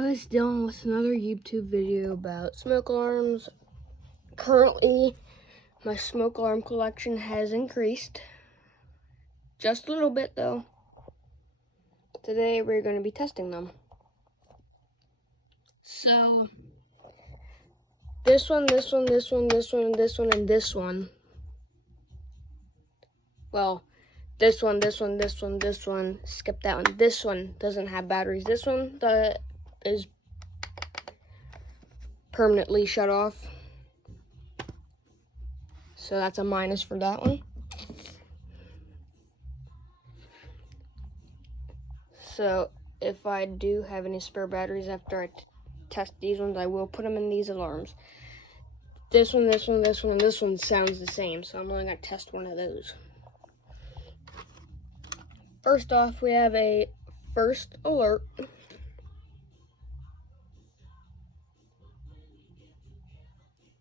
Guys, Dillon with another YouTube video about smoke alarms. Currently, my smoke alarm collection has increased. Just a little bit though. Today we're going to be testing them. So, this one, and this one. Well, this one, skip that one. This one doesn't have batteries. This one is permanently shut off. So that's a minus for that one. So if I do have any spare batteries after I test these ones, I will put them in these alarms. This one, and this one sounds the same, so I'm only going to test one of those. First off, we have a first alert.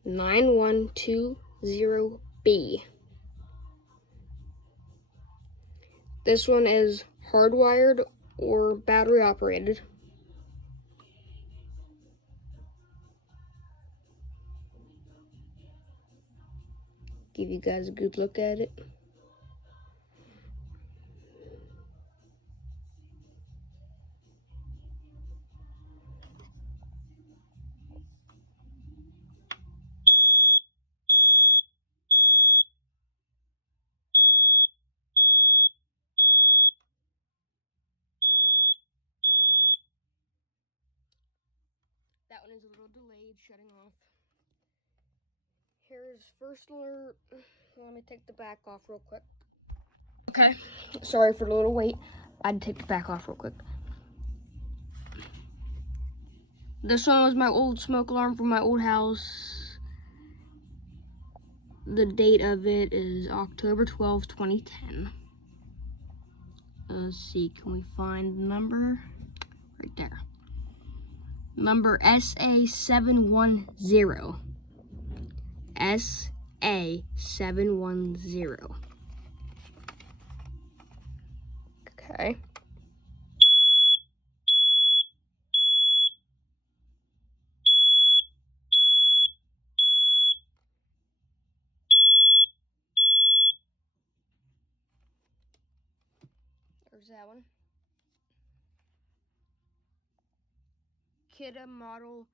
(9120B). This one is hardwired or battery operated. Give you guys a good look at it. That one is a little delayed shutting off. Here's first alert. Let me take the back off real quick. Okay, sorry for the little wait. I'd take the back off real quick. This one was my old smoke alarm from my old house. The date of it is October 12th, 2010. Let's see, can we find the number? Right there. Number SA710. SA710. Okay. There's that one. Kidda model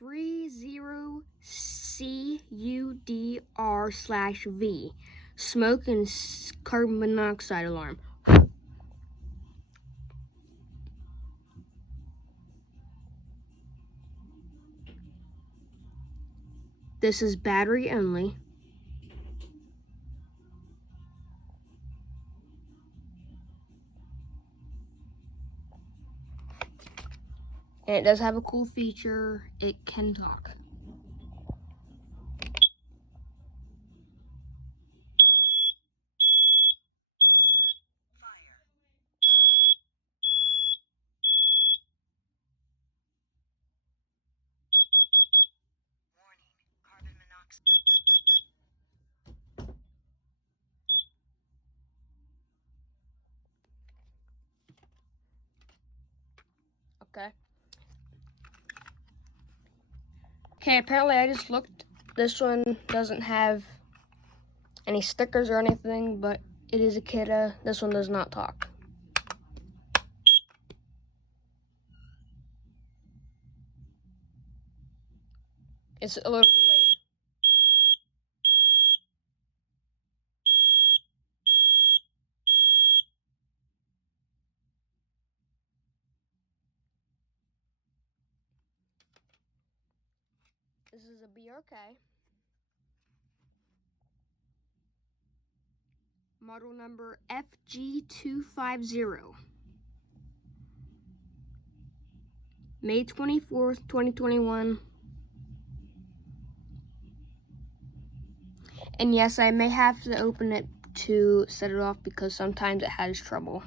30CUDR/V. Smoke and carbon monoxide alarm. This is battery only. And it does have a cool feature. It can talk. Okay. Okay, apparently I just looked. This one doesn't have any stickers or anything, but it is a Kidda. This one does not talk. It's a little delayed. This is a BRK. Model number FG250. May 24th, 2021. And yes, I may have to open it to set it off because sometimes it has trouble.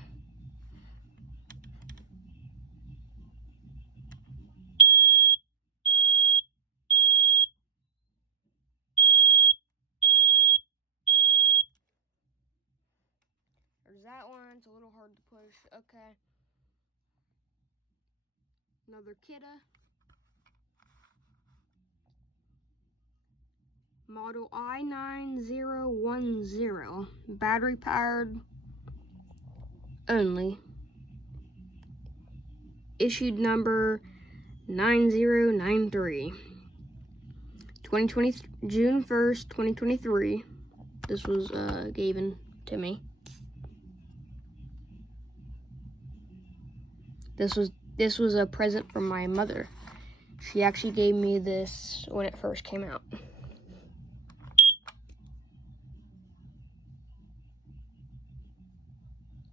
There's that one. It's a little hard to push. Okay. Another Kidda. Model I9010. Battery powered only. Issued number 9093. 2020, June 1st, 2023. This was given to me. This was a present from my mother. She actually gave me this when it first came out.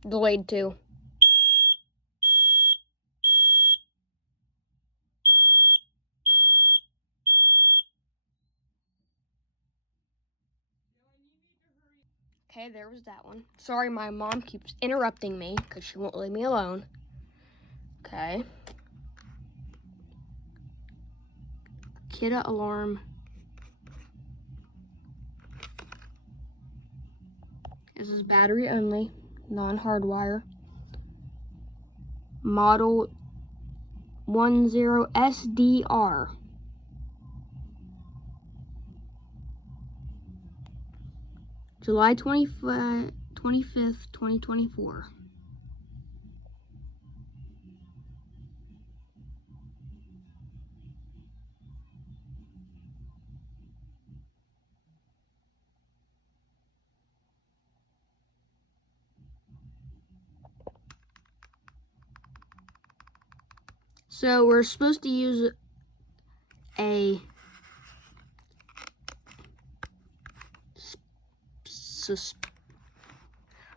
Delayed too. Okay, there was that one. Sorry, my mom keeps interrupting me because she won't leave me alone. Okay. Kidda alarm. This is battery only, non-hardwire. Model 10 SDR. July 25th, 2024. So we're supposed to use a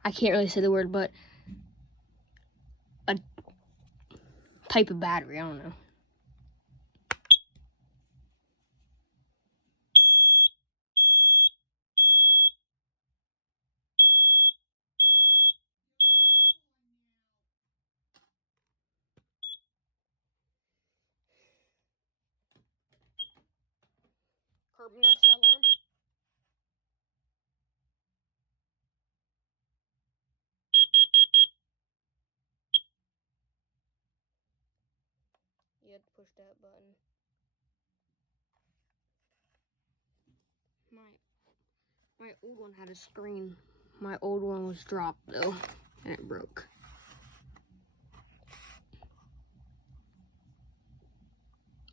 I can't really say the word, but a type of battery, I don't know. Carbon monoxide alarm. You had to push that button. My old one had a screen. My old one was dropped though, and it broke.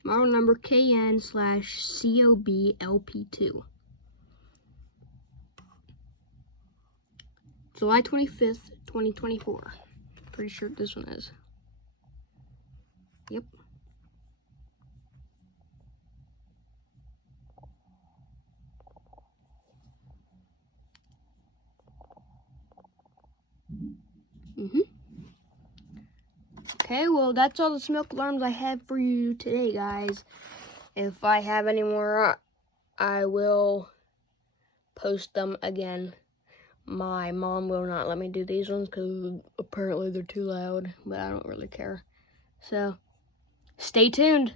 Model number KN/COBLP2. July 25th, 2024. Pretty sure this one is. Yep. Okay, well, that's all the smoke alarms I have for you today, guys. If I have any more, I will post them again. My mom will not let me do these ones because apparently they're too loud, but I don't really care. So, stay tuned.